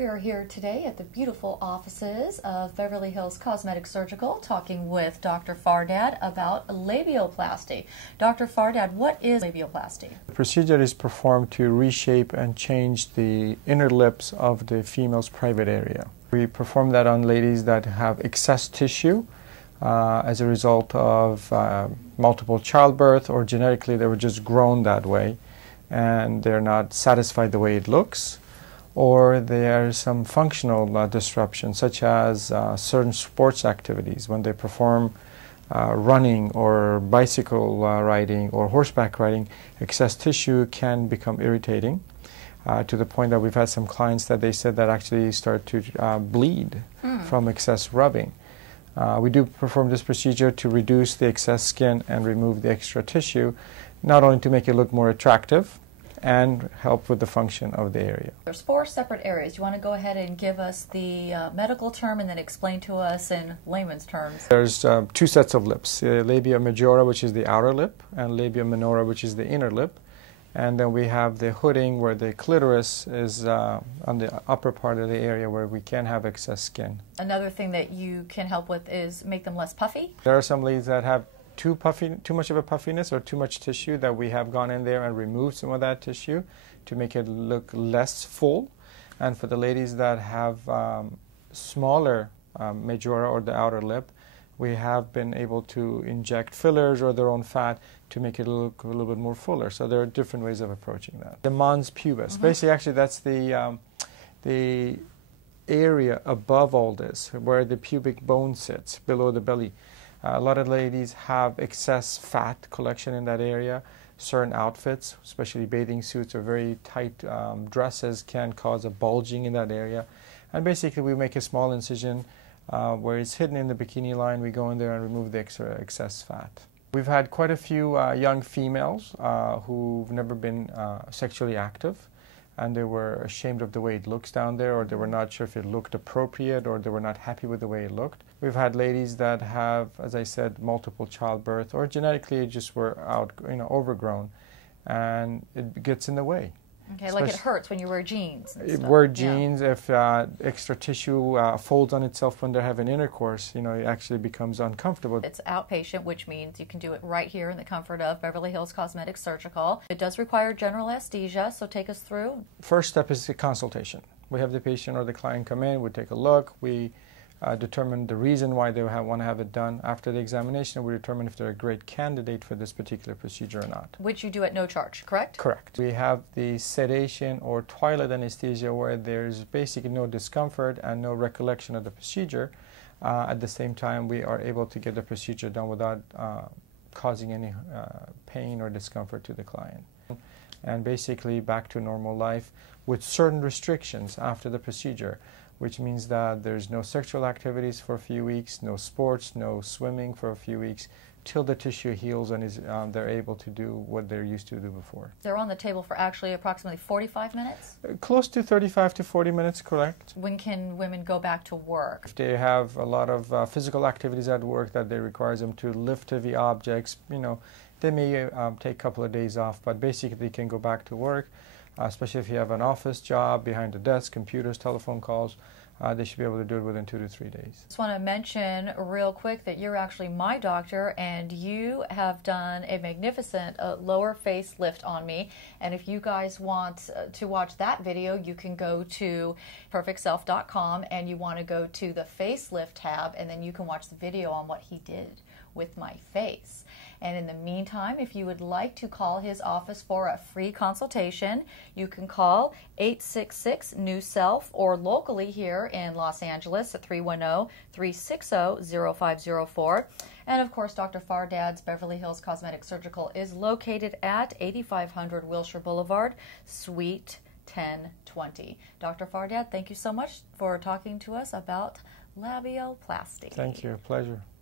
We are here today at the beautiful offices of Beverly Hills Cosmetic Surgical talking with Dr. Fardad about labioplasty. Dr. Fardad, what is labioplasty? The procedure is performed to reshape and change the inner lips of the female's private area. We perform that on ladies that have excess tissue as a result of multiple childbirth, or genetically they were just grown that way and they're not satisfied the way it looks, or there are some functional disruptions such as certain sports activities. When they perform running or bicycle riding or horseback riding, excess tissue can become irritating to the point that we've had some clients that they said that actually start to bleed from excess rubbing. We do perform this procedure to reduce the excess skin and remove the extra tissue, not only to make it look more attractive and help with the function of the area. There's 4 separate areas. You want to go ahead and give us the medical term and then explain to us in layman's terms? There's 2 sets of lips, labia majora, which is the outer lip, and labia minora, which is the inner lip. And then we have the hooding where the clitoris is on the upper part of the area where we can have excess skin. Another thing that you can help with is make them less puffy? There are some ladies that have too much of a puffiness or too much tissue that we have gone in there and removed some of that tissue to make it look less full. And for the ladies that have smaller majora or the outer lip, we have been able to inject fillers or their own fat to make it look a little bit more fuller. So there are different ways of approaching that. The mons pubis, basically actually that's the area above all this, where the pubic bone sits, below the belly. A lot of ladies have excess fat collection in that area. Certain outfits, especially bathing suits or very tight dresses, can cause a bulging in that area. And basically we make a small incision where it's hidden in the bikini line. We go in there and remove the excess fat. We've had quite a few young females who've never been sexually active, and they were ashamed of the way it looks down there, or they were not sure if it looked appropriate, or they were not happy with the way it looked. We've had ladies that have, as I said, multiple childbirth, or genetically just were overgrown, and it gets in the way. Okay, like it hurts when you wear jeans and stuff. Wear jeans, if extra tissue folds on itself when they're having intercourse, it actually becomes uncomfortable. It's outpatient, which means you can do it right here in the comfort of Beverly Hills Cosmetic Surgical. It does require general anesthesia, so take us through. First step is the consultation. We have the patient or the client come in, we take a look, we determine the reason why they want to have it done. After the examination, we determine if they're a great candidate for this particular procedure or not. Which you do at no charge, correct? Correct. We have the sedation or twilight anesthesia, where there's basically no discomfort and no recollection of the procedure. At the same time, we are able to get the procedure done without causing any pain or discomfort to the client. And basically back to normal life with certain restrictions after the procedure, which means that there's no sexual activities for a few weeks, no sports, no swimming for a few weeks, till the tissue heals and they're able to do what they're used to do before. They're on the table for actually approximately 45 minutes? Close to 35 to 40 minutes, correct. When can women go back to work? If they have a lot of physical activities at work that they require them to lift heavy objects, they may take a couple of days off, but basically they can go back to work. Especially if you have an office job, behind the desk, computers, telephone calls, they should be able to do it within 2 to 3 days. Just want to mention real quick that you're actually my doctor, and you have done a magnificent lower face lift on me. And if you guys want to watch that video, you can go to perfectself.com and you want to go to the facelift tab, and then you can watch the video on what he did with my face. And in the meantime, if you would like to call his office for a free consultation, you can call 866-NEW-SELF, or locally here in Los Angeles at 310-360-0504. And of course, Dr. Fardad's Beverly Hills Cosmetic Surgical is located at 8500 Wilshire Boulevard, Suite 1020. Dr. Fardad, thank you so much for talking to us about labioplasty. Thank you. Pleasure.